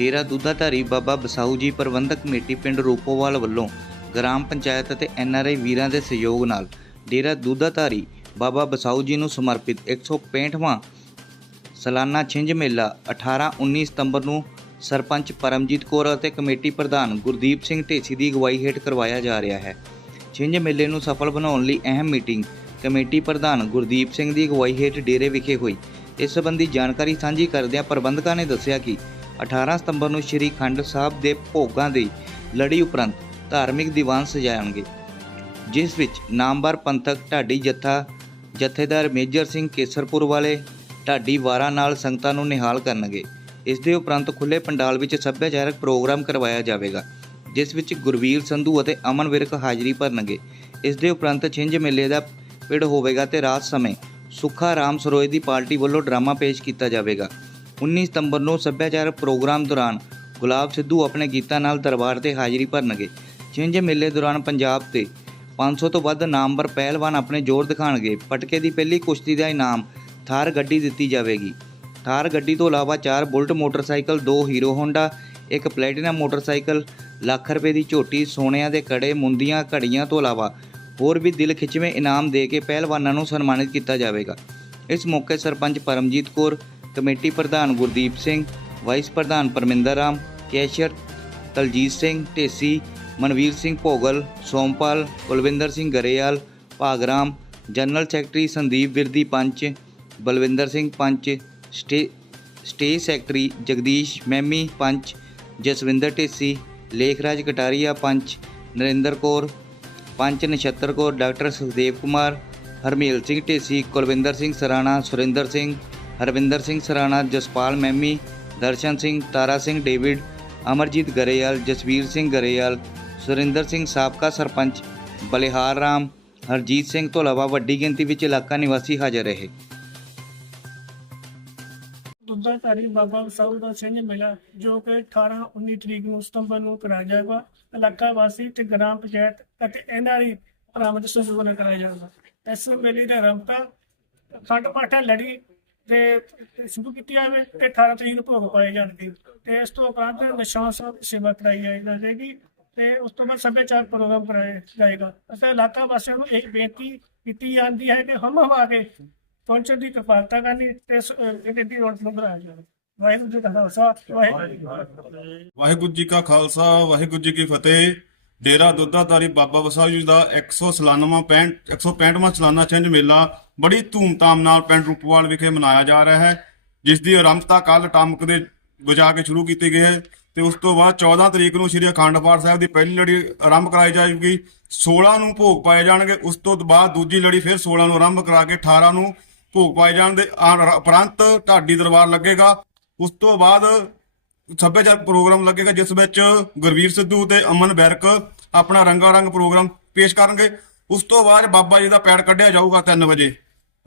ਡੇਰਾ ਦੁੱਧਾਧਾਰੀ ਬਾਬਾ ਬਸਾਊ ਜੀ ਪ੍ਰਬੰਧਕ ਕਮੇਟੀ ਪਿੰਡ ਰੂਪੋਵਾਲ ਵੱਲੋਂ ਗ੍ਰਾਮ ਪੰਚਾਇਤ ਅਤੇ ਐਨਆਰਆਈ ਵੀਰਾਂ ਦੇ ਸਹਿਯੋਗ ਨਾਲ ਡੇਰਾ ਦੁੱਧਾਧਾਰੀ ਬਾਬਾ ਬਸਾਊ ਜੀ ਨੂੰ ਸਮਰਪਿਤ 165ਵਾਂ ਸਾਲਾਨਾ ਛਿੰਝ ਮੇਲਾ 18-19 ਸਤੰਬਰ ਨੂੰ ਸਰਪੰਚ ਪਰਮਜੀਤ ਕੌਰ ਅਤੇ ਕਮੇਟੀ ਪ੍ਰਧਾਨ ਗੁਰਦੀਪ ਸਿੰਘ ਢੇਸੀ ਦੀ ਅਗਵਾਈ ਹੇਠ ਕਰਵਾਇਆ ਜਾ ਰਿਹਾ ਹੈ। ਛਿੰਝ ਮੇਲੇ ਨੂੰ ਸਫਲ ਬਣਾਉਣ ਲਈ ਅਹਿਮ ਮੀਟਿੰਗ ਕਮੇਟੀ ਪ੍ਰਧਾਨ ਗੁਰਦੀਪ ਸਿੰਘ ਦੀ ਅਗਵਾਈ ਹੇਠ ਡੇਰੇ ਵਿਖੇ ਹੋਈ। ਇਸ ਸੰਬੰਧੀ ਜਾਣਕਾਰੀ ਸਾਂਝੀ ਕਰਦਿਆਂ ਪ੍ਰਬੰਧਕਾਂ ਨੇ ਦੱਸਿਆ ਕਿ 18 ਸਤੰਬਰ ਨੂੰ ਸ੍ਰੀ ਖੰਡ ਸਾਹਿਬ ਦੇ ਭੋਗਾਂ ਦੀ ਲੜੀ ਉਪਰੰਤ ਧਾਰਮਿਕ ਦੀਵਾਨ ਸਜਾਉਣਗੇ ਜਿਸ ਵਿੱਚ ਨਾਮਵਰ ਪੰਥਕ ਢਾਡੀ ਜੱਥਾ, ਜਥੇਦਾਰ ਮੇਜਰ ਸਿੰਘ ਕੇਸਰਪੁਰ ਵਾਲੇ, ਢਾਡੀ ਵਾਰਾਂ ਨਾਲ ਸੰਗਤਾਂ ਨੂੰ ਨਿਹਾਲ ਕਰਨਗੇ। ਇਸ ਦੇ ਉਪਰੰਤ ਖੁੱਲੇ ਪੰਡਾਲ ਵਿੱਚ ਸੱਭਿਆਚਾਰਕ ਪ੍ਰੋਗਰਾਮ ਕਰਵਾਇਆ ਜਾਵੇਗਾ, ਜਿਸ ਵਿੱਚ ਗੁਰਵੀਰ ਸੰਧੂ ਅਤੇ ਅਮਨ ਵਿਰਕ ਹਾਜ਼ਰੀ ਭਰਨਗੇ। ਇਸ ਦੇ ਉਪਰੰਤ ਛਿੰਝ ਮੇਲੇ ਦਾ ਪਿੜ ਹੋਵੇਗਾ ਤੇ ਰਾਤ ਸਮੇਂ ਸੁੱਖਾ ਰਾਮ ਸਰੋਏ ਦੀ ਪਾਰਟੀ ਵੱਲੋਂ ਡਰਾਮਾ ਪੇਸ਼ ਕੀਤਾ ਜਾਵੇਗਾ। 19 ਸਤੰਬਰ ਨੂੰ ਸੱਭਿਆਚਾਰਕ ਪ੍ਰੋਗਰਾਮ ਦੌਰਾਨ ਗੁਲਾਬ ਸਿੱਧੂ ਆਪਣੇ ਗੀਤਾਂ ਨਾਲ ਦਰਬਾਰ ਤੇ ਹਾਜ਼ਰੀ ਭਰਨਗੇ। ਛਿੰਝ ਮੇਲੇ ਦੌਰਾਨ ਪੰਜਾਬ ਤੇ 500 ਤੋਂ ਵੱਧ ਨਾਮਵਰ ਪਹਿਲਵਾਨ ਆਪਣੇ ਜ਼ੋਰ ਦਿਖਾਣਗੇ। ਪਟਕੇ ਦੀ ਪਹਿਲੀ ਕੁਸ਼ਤੀ ਦਾ ਇਨਾਮ ਥਾਰ ਗੱਡੀ ਦਿੱਤੀ ਜਾਵੇਗੀ। ਥਾਰ ਗੱਡੀ ਤੋਂ ਇਲਾਵਾ ਚਾਰ ਬੁਲਟ ਮੋਟਰਸਾਈਕਲ, ਦੋ ਹੀਰੋ ਹੋਂਡਾ, ਇੱਕ ਪਲੈਟੀਨਾ ਮੋਟਰਸਾਈਕਲ, ਲੱਖ ਰੁਪਏ ਦੀ ਝੋਟੀ, ਸੋਨਿਆਂ ਦੇ ਕੜੇ, ਮੁੰਦੀਆਂ, ਘੜੀਆਂ ਤੋਂ ਇਲਾਵਾ ਹੋਰ ਵੀ ਦਿਲ ਖਿੱਚਵੇਂ ਇਨਾਮ ਦੇ ਕੇ ਪਹਿਲਵਾਨਾਂ ਨੂੰ ਸਨਮਾਨਿਤ ਕੀਤਾ ਜਾਵੇਗਾ। ਇਸ ਮੌਕੇ ਸਰਪੰਚ ਪਰਮਜੀਤ ਕੌਰ ਕਮੇਟੀ ਪ੍ਰਧਾਨ ਗੁਰਦੀਪ ਸਿੰਘ ਵਾਈਸ ਪ੍ਰਧਾਨ Parminder Ram, cashier Taljeet Singh, Dhesi Manveer Singh Bhogal, Sompal Kulwinder Singh Grewal, Bhagram general secretary Sandeep Virdi panch, Balwinder Singh panch, stay stage secretary Jagdish Maimi panch, Jaswinder Dhesi, Lekhraj Kataria panch, Narinder Kaur panch, Nachhattar Kaur, doctor Sukhdev Kumar, Harmel Singh Dhesi, Kulwinder Singh Sarana, Surinder Singh Harwinder Singh Sarana, Jaspal Maimi Darshan Singh, Tara Singh, David, Amarjit Grewal, Jasveer Singh Grewal, Surinder Singh ਸਾਬਕਾ ਸਰਪੰਚ, ਬਲਿਹਾਰ ਰਾਮ, ਹਰਜੀਤ ਸਿੰਘ ਤੋਂ ਇਲਾਵਾ ਵੱਡੀ ਗਿਣਤੀ ਵਿੱਚ ਇਲਾਕਾ ਨਿਵਾਸੀ ਹਾਜ਼ਰ ਰਹੇ। ਦੁੱਧਾ ਬਾਬਾ ਸਾਹਿਬ ਸਿੰਘ ਮੇਲਾ ਜੋ ਕਿ 18 19 ਤਰੀਕ ਨੂੰ ਸਤੰਬਰ ਨੂੰ ਕਰਾਇਆ ਜਾਏਗਾ। ਇਲਾਕਾ ਵਾਸੀ ਤੇ ਗ੍ਰਾਮ ਪੰਚਾਇਤ ਅਤੇ ਇਹਨਾਂ ਦੀ ਪ੍ਰਾਮਤ ਸਹਿਯੋਗ ਨਾਲ ਕਰਾਇਆ ਜਾਏਗਾ। ਇਸ ਮੇਲੇ ਦਾ ਰੰਪਾ ਖੰਡ ਪਾਠਾ ਲੜੀ ਤੇ ਸ਼ੁਰੂ ਕੀਤੀ ਜਾਵੇ ਤੇ 18 ਤਰੀਕ ਨੂੰ ਭੋਗ ਪਾਏ ਜਾਣਗੇ। ਤੇ ਇਸ ਤੋਂ ਉਪਰੰਤ ਨਿਸ਼ਾਨ ਸਾਹਿਬ ਦੀ ਸੇਵਾ ਕਰਾਈ ਜਾਏਗੀ ਤੇ ਉਸ ਤੋਂ ਬਾਅਦ ਸੱਭਿਆਚਾਰ ਪ੍ਰੋਗਰਾਮ ਕਰਾਇਆ ਜਾਏਗਾ। ਅਤੇ ਇਲਾਕਾ ਵਾਸੀਆਂ ਨੂੰ ਇੱਕ ਬੇਨਤੀ ਕੀਤੀ ਜਾਂਦੀ ਹੈ ਕਿ ਹਮ ਹਵਾ ਕੇ ਪਹੁੰਚਣ ਦੀ ਕਿਫਾਇਤ ਕਰਨੀ ਤੇ ਇਸ, ਰੋਡ ਨੂੰ ਬਣਾਇਆ ਜਾਵੇ ਵਾਹਿਗੁਰੂ ਜੀ ਕਾ ਖਾਲਸਾ ਵਾਹਿਗੁਰੂ ਜੀ ਵਾਹਿਗੁਰੂ ਜੀ ਕਾ ਖਾਲਸਾ ਵਾਹਿਗੁਰੂ ਜੀ ਕੀ ਫਤਿਹ। ਡੇਰਾ ਦੁੱਧਾਧਾਰੀ ਬਾਬਾ ਵਸਾਊ ਜੀ ਦਾ 196ਵਾਂ 165ਵਾਂ ਸਾਲਾਨਾ ਛਿੰਝ ਮੇਲਾ ਬੜੀ ਧੂਮਧਾਮ ਨਾਲ ਪਿੰਡ ਰੂਪਵਾਲ ਵਿਖੇ ਮਨਾਇਆ ਜਾ ਰਿਹਾ ਹੈ, ਜਿਸ ਦੀ ਆਰੰਭਤਾ ਕੱਲ ਟਾਮਕ ਦੇ ਵਜਾ ਕੇ ਸ਼ੁਰੂ ਕੀਤੀ ਗਈ ਹੈ ਤੇ ਉਸ ਤੋਂ ਬਾਅਦ 14 ਤਰੀਕ ਨੂੰ ਸ੍ਰੀ ਅਖੰਡ ਪਾਠ ਸਾਹਿਬ ਦੀ ਪਹਿਲੀ ਲੜੀ ਆਰੰਭ ਕਰਾਈ ਜਾਏਗੀ 16 ਨੂੰ ਭੋਗ ਪਾਏ ਜਾਣਗੇ, ਉਸ ਤੋਂ ਬਾਅਦ ਦੂਜੀ ਲੜੀ ਫਿਰ 16 ਨੂੰ ਆਰੰਭ ਕਰਾ ਕੇ 18 ਨੂੰ ਭੋਗ ਪਾਏ ਜਾਣ ਦੇ ਆ- ਉਪਰੰਤ ਢਾਡੀ ਦਰਬਾਰ ਲੱਗੇਗਾ, ਉਸ ਤੋਂ ਬਾਅਦ ਸੱਭਿਆਚਾਰਕ ਪ੍ਰੋਗਰਾਮ ਲੱਗੇਗਾ, ਜਿਸ ਵਿੱਚ ਗੁਰਵੀਰ ਸਿੱਧੂ ਤੇ ਅਮਨ ਬੈਰਕ ਆਪਣਾ ਰੰਗਾ ਰੰਗ ਪ੍ਰੋਗਰਾਮ ਪੇਸ਼ ਕਰਨਗੇ। ਉਸ ਤੋਂ ਬਾਅਦ ਬਾਬਾ ਜੀ ਦਾ ਪੈੜ ਕੱਢਿਆ ਜਾਊਗਾ 3 ਵਜੇ।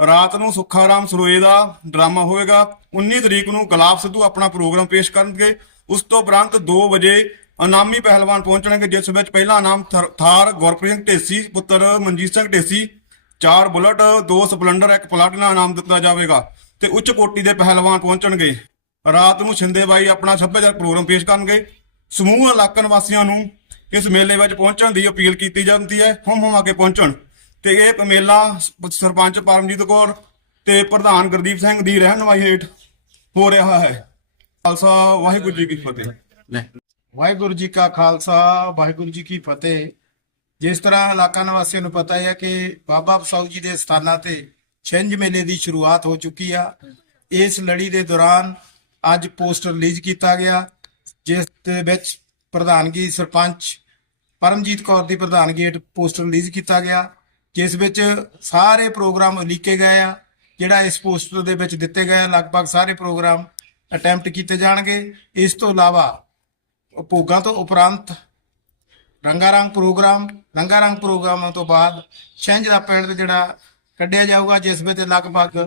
ਰਾਤ ਨੂੰ ਸੁੱਖਾ ਰਾਮ ਸਰੋਏ ਦਾ ਡਰਾਮਾ ਹੋਏਗਾ 19 ਤਰੀਕ ਨੂੰ ਗੁਲਾਬ ਸਿੱਧੂ ਆਪਣਾ ਪ੍ਰੋਗਰਾਮ ਪੇਸ਼ ਕਰਨਗੇ। ਉਸ ਤੋਂ ਉਪਰੰਤ 2 ਵਜੇ ਅਨਾਮੀ ਪਹਿਲਵਾਨ ਪਹੁੰਚਣਗੇ, ਜਿਸ ਵਿੱਚ ਪਹਿਲਾ ਨਾਮ ਥਰ- ਥਾਰ ਗੁਰਪ੍ਰੀਤ ਸਿੰਘ ਢੇਸੀ, ਪੁੱਤਰ ਮਨਜੀਤ ਸਿੰਘ ਢੇਸੀ, ਚਾਰ ਬੁਲਟ, ਦੋ ਸਪਲੈਂਡਰ, ਇੱਕ ਪਲਾਟੀਨਾ ਇਨਾਮ ਦਿੱਤਾ ਜਾਵੇਗਾ। ਤੇ ਉੱਚ ਕੋਟੀ ਦੇ ਪਹਿਲਵਾਨ ਪਹੁੰਚਣਗੇ। ਰਾਤ ਨੂੰ ਛਿੰਦੇ ਬਾਈ ਆਪਣਾ ਸੱਭਿਆਚਾਰਕ ਪ੍ਰੋਗਰਾਮ ਪੇਸ਼ ਕਰਨਗੇ। ਸਮੂਹ ਇਲਾਕਾ ਨਿਵਾਸੀਆਂ ਨੂੰ ਇਸ ਮੇਲੇ ਵਿੱਚ ਪਹੁੰਚਣ ਦੀ ਅਪੀਲ ਕੀਤੀ ਜਾਂਦੀ ਹੈ ਹਮ ਹਮ ਆ ਕੇ ਪਹੁੰਚਣ। ਤੇ ਇਹ ਮੇਲਾ ਸਰਪੰਚ ਪਰਮਜੀਤ ਕੌਰ ਤੇ ਪ੍ਰਧਾਨ ਗੁਰਦੀਪ ਸਿੰਘ ਦੀ ਰਹਿਨਮਾਈ ਹੇਠ ਹੋ ਰਿਹਾ ਹੈ। ਖਾਲਸਾ ਵਾਹਿਗੁਰੂ ਜੀ ਕੀ ਫਤਿਹ। ਵਾਹਿਗੁਰੂ ਜੀ ਕਾ ਖਾਲਸਾ ਵਾਹਿਗੁਰੂ ਜੀ ਕੀ ਫਤਿਹ। ਜਿਸ ਤਰ੍ਹਾਂ ਇਲਾਕਾ ਨਿਵਾਸੀਆਂ ਨੂੰ ਪਤਾ ਹੈ ਕਿ ਬਾਬਾ ਬਸਾਊ ਜੀ ਦੇ ਸਥਾਨਾਂ ਤੇ ਛਿੰਝ ਮੇਲੇ ਦੀ ਸ਼ੁਰੂਆਤ ਹੋ ਚੁੱਕੀ ਆ। ਇਸ ਲੜੀ ਦੇ ਦੌਰਾਨ ਅੱਜ ਪੋਸਟਰ ਰਿਲੀਜ਼ ਕੀਤਾ ਗਿਆ ਜਿਸ ਦੇ ਵਿੱਚ ਪ੍ਰਧਾਨਗੀ ਸਰਪੰਚ ਪਰਮਜੀਤ ਕੌਰ ਦੀ ਪ੍ਰਧਾਨਗੀ ਹੇਠ ਪੋਸਟਰ ਰਿਲੀਜ਼ ਕੀਤਾ ਗਿਆ ਜਿਸ ਵਿੱਚ ਸਾਰੇ ਪ੍ਰੋਗਰਾਮ ਲਿਖੇ ਗਏ ਆ ਜਿਹੜਾ ਇਸ ਪੋਸਟਰ ਦੇ ਵਿੱਚ ਦਿੱਤੇ ਗਏ ਆ, ਲਗਭਗ ਸਾਰੇ ਪ੍ਰੋਗਰਾਮ ਅਟੈਂਪਟ ਕੀਤੇ ਜਾਣਗੇ। ਇਸ ਤੋਂ ਇਲਾਵਾ ਭੋਗਾਂ ਤੋਂ ਉਪਰੰਤ ਰੰਗਾਰੰਗ ਪ੍ਰੋਗਰਾਮ ਰੰਗਾ ਰੰਗ ਪ੍ਰੋਗਰਾਮਾਂ ਤੋਂ ਬਾਅਦ ਛਿੰਝ ਦਾ ਪਿੰਡ ਜਿਹੜਾ ਕੱਢਿਆ ਜਾਊਗਾ ਜਿਸ ਵਿੱਚ ਲਗਭਗ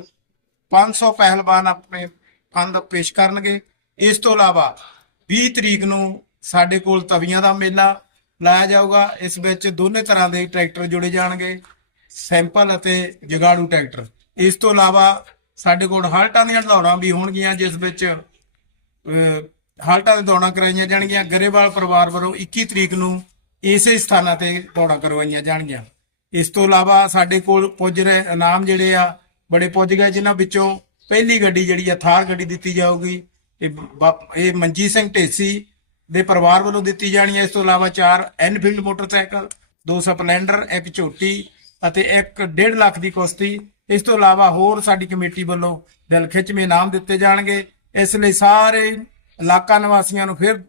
500 ਪਹਿਲਵਾਨ ਆਪਣੇ ਫੰਦ ਪੇਸ਼ ਕਰਨਗੇ। ਇਸ ਤੋਂ ਇਲਾਵਾ 20 ਤਰੀਕ ਨੂੰ ਸਾਡੇ ਕੋਲ ਤਵੀਆਂ ਦਾ ਮੇਲਾ ਲਾਇਆ ਜਾਊਗਾ। ਇਸ ਵਿੱਚ ਦੋਨੇ ਤਰ੍ਹਾਂ ਦੇ ਟਰੈਕਟਰ ਜੁੜੇ ਜਾਣਗੇ, ਸੈਂਪਲ ਅਤੇ ਜਗਾੜੂ ਟਰੈਕਟਰ। ਇਸ ਤੋਂ ਇਲਾਵਾ ਸਾਡੇ ਕੋਲ ਹਾਲਟਾਂ ਦੀਆਂ ਦੌੜਾਂ ਵੀ ਹੋਣਗੀਆਂ, ਜਿਸ ਵਿੱਚ ਹਾਲਟਾਂ ਦੇ ਦੌੜਾਂ ਕਰਾਈਆਂ ਜਾਣਗੀਆਂ। ਗਰੇਵਾਲ ਪਰਿਵਾਰ ਵੱਲੋਂ 21 ਤਰੀਕ ਨੂੰ ਇਸੇ ਸਥਾਨਾਂ ਤੇ ਦੌੜਾਂ ਕਰਵਾਈਆਂ ਜਾਣਗੀਆਂ। ਇਸ ਤੋਂ ਇਲਾਵਾ ਸਾਡੇ ਕੋਲ ਪੁੱਜ ਰਹੇ ਇਨਾਮ ਜਿਹੜੇ ਆ, ਬੜੇ ਪੁੱਜ ਗਏ, ਜਿਨ੍ਹਾਂ ਵਿੱਚੋਂ ਪਹਿਲੀ ਗੱਡੀ ਜਿਹੜੀ ਆ, ਥਾਰ ਗੱਡੀ ਦਿੱਤੀ ਜਾਊਗੀ। ਇਹ ਬਾ- ਇਹ ਮਨਜੀਤ ਸਿੰਘ ਢੇਸੀ ਦੇ ਪਰਿਵਾਰ ਵੱਲੋਂ ਦਿੱਤੀ ਜਾਣੀ ਹੈ ਇਸ ਤੋਂ ਇਲਾਵਾ ਚਾਰ ਐਨਫੀਲਡ ਮੋਟਰਸਾਈਕਲ, ਦੋ ਸਪਲੈਂਡਰ, ਇੱਕ ਝੋਟੀ ਅਤੇ ਇੱਕ 1.5 ਲੱਖ ਦੀ ਕੁਸ਼ਤੀ। ਇਸ ਤੋਂ ਇਲਾਵਾ ਹੋਰ ਸਾਡੀ ਕਮੇਟੀ ਵੱਲੋਂ ਦਿਲ ਖਿੱਚਵੇਂ ਇਨਾਮ ਦਿੱਤੇ ਜਾਣਗੇ। ਇਸ ਲਈ ਸਾਰੇ ਇਲਾਕਾ ਨਿਵਾਸੀਆਂ ਨੂੰ ਫਿਰ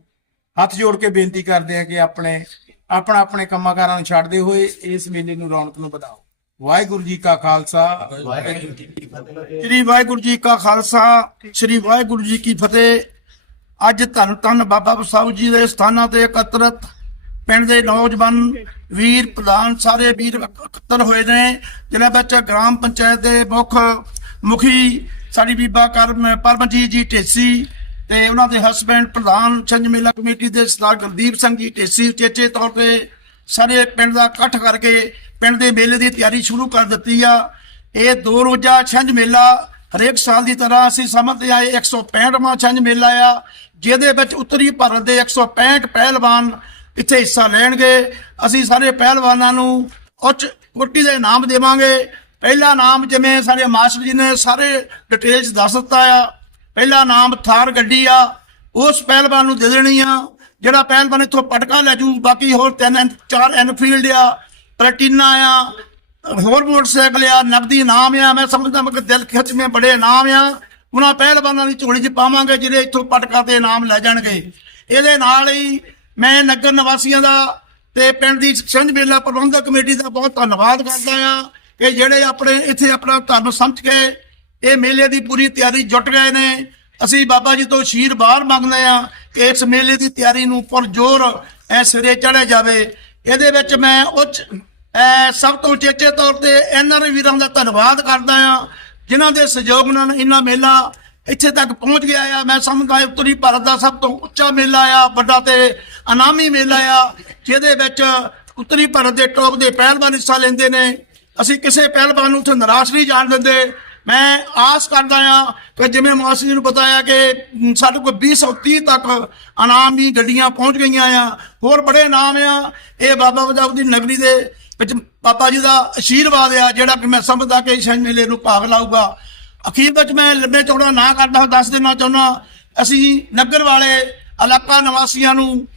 ਹੱਥ ਜੋੜ ਕੇ ਬੇਨਤੀ ਕਰਦੇ ਆ ਕਿ ਆਪਣੇ ਆਪਣਾ ਆਪਣੇ ਕੰਮਾਂ ਕਾਰਾਂ ਨੂੰ ਛੱਡਦੇ ਹੋਏ ਇਸ ਮੇਲੇ ਨੂੰ ਰੌਣਕ ਨੂੰ ਵਧਾਓ। ਵਾਹਿਗੁਰੂ ਜੀ ਕਾ ਖਾਲਸਾ। ਸ੍ਰੀ ਵਾਹਿਗੁਰੂ ਜੀ ਕਾ ਖਾਲਸਾ ਸ੍ਰੀ ਵਾਹਿਗੁਰੂ ਜੀ ਕੀ ਫਤਿਹ। ਅੱਜ ਧੰਨ ਧੰਨ ਬਾਬਾ ਬਸਾਊ ਜੀ ਦੇ ਸਥਾਨਾਂ ਤੇ ਇਕੱਤਰਤ ਪਿੰਡ ਦੇ ਨੌਜਵਾਨ ਵੀਰ ਪ੍ਰਧਾਨ ਸਾਰੇ ਵੀਰ ਇਕੱਤਰ ਹੋਏ ਨੇ ਜ਼ਿਲ੍ਹਾ ਵਿੱਚ ਗ੍ਰਾਮ ਪੰਚਾਇਤ ਦੇ ਮੁੱਖ ਮੁਖੀ ਸਾਡੀ ਬੀਬਾ ਕਰਮ ਪਰਮਜੀਤ ਜੀ ਢੇਸੀ ਤੇ ਉਹਨਾਂ ਦੇ ਹਸਬੰਡ ਪ੍ਰਧਾਨ ਛੰਜ ਮੇਲਾ ਕਮੇਟੀ ਦੇ ਸਰਦਾਰ ਗੁਰਦੀਪ ਸਿੰਘ ਜੀ ਢੇਸੀ ਉਚੇਚੇ ਤੌਰ ਤੇ ਸਾਰੇ ਪਿੰਡ ਦਾ ਇਕੱਠ ਕਰਕੇ ਪਿੰਡ ਦੇ ਮੇਲੇ ਦੀ ਤਿਆਰੀ ਸ਼ੁਰੂ ਕਰ ਦਿੱਤੀ ਆ। ਇਹ ਦੋ ਰੋਜ਼ਾ ਛੰਝ ਮੇਲਾ ਹਰੇਕ ਸਾਲ ਦੀ ਤਰ੍ਹਾਂ ਅਸੀਂ ਸਮਝਦੇ ਆਏ 165ਵਾਂ ਛੰਝ ਮੇਲਾ ਆ, ਜਿਹਦੇ ਵਿੱਚ ਉੱਤਰੀ ਭਾਰਤ ਦੇ 165 ਪਹਿਲਵਾਨ ਇੱਥੇ ਹਿੱਸਾ ਲੈਣਗੇ। ਅਸੀਂ ਸਾਰੇ ਪਹਿਲਵਾਨਾਂ ਨੂੰ ਉੱਚ ਕੋਟੀ ਦੇ ਇਨਾਮ ਦੇਵਾਂਗੇ। ਪਹਿਲਾ ਨਾਮ ਜਿਵੇਂ ਸਾਡੇ ਮਾਸਟਰ ਜੀ ਨੇ ਸਾਰੇ ਡਿਟੇਲਸ ਦੱਸ ਦਿੱਤਾ ਆ। ਪਹਿਲਾ ਨਾਮ ਥਾਰ ਗੱਡੀ ਆ, ਉਸ ਪਹਿਲਵਾਨ ਨੂੰ ਦੇ ਦੇਣੀ ਆ। ਜਿਹੜਾ ਪਹਿਲਵਾਨ ਇੱਥੋਂ ਪਟਕਾ ਲੈ ਜੂ, ਬਾਕੀ ਹੋਰ ਤਿੰਨ ਐਨ- ਚਾਰ ਐਨਫੀਲਡ ਆ। ਪਲਟੀਨਾ ਆ, ਹੋਰ ਮੋਟਰਸਾਈਕਲ ਆ, ਨਕਦੀ ਇਨਾਮ ਆ, ਮੈਂ ਸਮਝਦਾ ਮੈਂ ਕਿ ਦਿਲ ਖਿੱਚ ਖਿੱਚਵੇਂ ਬੜੇ ਇਨਾਮ ਆ। ਉਹਨਾਂ ਪਹਿਲਵਾਨਾਂ ਦੀ ਝੋਲੀ 'ਚ ਪਾਵਾਂਗੇ, ਜਿਹੜੇ ਇੱਥੋਂ ਪਟਕਾ ਤੇ ਇਨਾਮ ਲੈ ਜਾਣਗੇ। ਇਹਦੇ ਨਾਲ ਹੀ ਮੈਂ ਨਗਰ ਨਿਵਾਸੀਆਂ ਦਾ ਤੇ ਪਿੰਡ ਦੀ ਸੰਝ ਮੇਲਾ ਪ੍ਰਬੰਧਕ ਕਮੇਟੀ ਦਾ ਬਹੁਤ ਧੰਨਵਾਦ ਕਰਦਾ ਆ ਕਿ ਜਿਹੜੇ ਆਪਣੇ ਇੱਥੇ ਆਪਣਾ ਧਰਮ ਸਮਝ ਕੇ ਇਹ ਮੇਲੇ ਦੀ ਪੂਰੀ ਤਿਆਰੀ ਜੁਟ ਗਏ ਨੇ। ਅਸੀਂ ਬਾਬਾ ਜੀ ਤੋਂ ਅਸ਼ੀਰਵਾਦ ਮੰਗਦੇ ਆ ਕਿ ਇਸ ਮੇਲੇ ਦੀ ਤਿਆਰੀ ਨੂੰ ਪੁਰਜੋਰ ਐ ਸਿਰੇ ਚੜਿਆ ਜਾਵੇ। ਇਹਦੇ ਵਿੱਚ ਮੈਂ ਉੱਚ ਸਭ ਤੋਂ ਉਚੇਚੇ ਤੌਰ ਤੇ ਐਨਆਰ ਵੀਰਾਂ ਦਾ ਧੰਨਵਾਦ ਕਰਦਾ ਆ ਜਿਨ੍ਹਾਂ ਦੇ ਸਹਿਯੋਗ ਨਾਲ ਇਹਨਾਂ ਮੇਲਾ ਇੱਥੇ ਤੱਕ ਪਹੁੰਚ ਗਿਆ ਆ। ਮੈਂ ਸਮਝਦਾ ਉੱਤਰੀ ਭਾਰਤ ਦਾ ਸਭ ਤੋਂ ਉੱਚਾ ਮੇਲਾ ਆ, ਵੱਡਾ ਤੇ ਇਨਾਮੀ ਮੇਲਾ ਆ, ਜਿਹਦੇ ਵਿੱਚ ਉੱਤਰੀ ਭਾਰਤ ਦੇ ਟੌਪ ਦੇ ਪਹਿਲਵਾਨ ਹਿੱਸਾ ਲੈਂਦੇ ਨੇ। ਅਸੀਂ ਕਿਸੇ ਪਹਿਲਵਾਨ ਨੂੰ ਉੱਥੇ ਨਿਰਾਸ਼ ਨਹੀਂ ਜਾਣ ਦਿੰਦੇ। ਮੈਂ ਆਸ ਕਰਦਾ ਆ ਕਿ ਜਿਵੇਂ ਮਾਸੀ ਜੀ ਨੂੰ ਬਤਾਇਆ ਕਿ ਸਾਡੇ ਕੋਲ 2030 ਤੱਕ ਇਨਾਮੀ ਗੱਡੀਆਂ ਪਹੁੰਚ ਗਈਆਂ ਆ। ਹੋਰ ਬੜੇ ਨਾਮ ਆ। ਇਹ ਬਾਬਾ ਵਜਾਬ ਦੀ ਨਗਰੀ ਦੇ ਵਿੱਚ ਬਾਬਾ ਜੀ ਦਾ ਆਸ਼ੀਰਵਾਦ ਆ ਜਿਹੜਾ ਕਿ ਮੈਂ ਸਮਝਦਾ ਕਿ ਇਸ ਮੇਲੇ ਨੂੰ ਭਾਗ ਲਾਊਗਾ। ਅਖੀਰ ਵਿੱਚ ਮੈਂ ਲੰਬੇ ਚੌੜਾ ਨਾ ਕਰਦਾ ਹੋਇਆ ਦੱਸ ਦੇਣਾ ਚਾਹੁੰਦਾ ਅਸੀਂ ਨਗਰ ਵਾਲੇ ਇਲਾਕਾ ਨਿਵਾਸੀਆਂ ਨੂੰ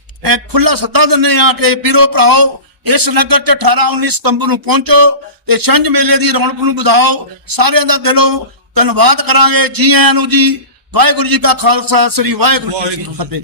ਖੁੱਲਾ ਸੱਦਾ ਦਿੰਦੇ ਆ ਕਿ ਵੀਰੋ ਭਰਾਓ ਇਸ ਨਗਰ 'ਚ 18 19 ਸਤੰਬਰ ਨੂੰ ਪਹੁੰਚੋ ਤੇ ਛੰਝ ਮੇਲੇ ਦੀ ਰੌਣਕ ਨੂੰ ਵਧਾਓ। ਸਾਰਿਆਂ ਦਾ ਦਿਲੋਂ ਧੰਨਵਾਦ ਕਰਾਂਗੇ। ਜੀ ਆਇਆਂ ਨੂੰ ਜੀ ਵਾਹਿਗੁਰੂ ਜੀ ਕਾ ਖਾਲਸਾ ਸ੍ਰੀ ਵਾਹਿਗੁਰੂ ਜੀ ਕੀ ਫਤਿਹ।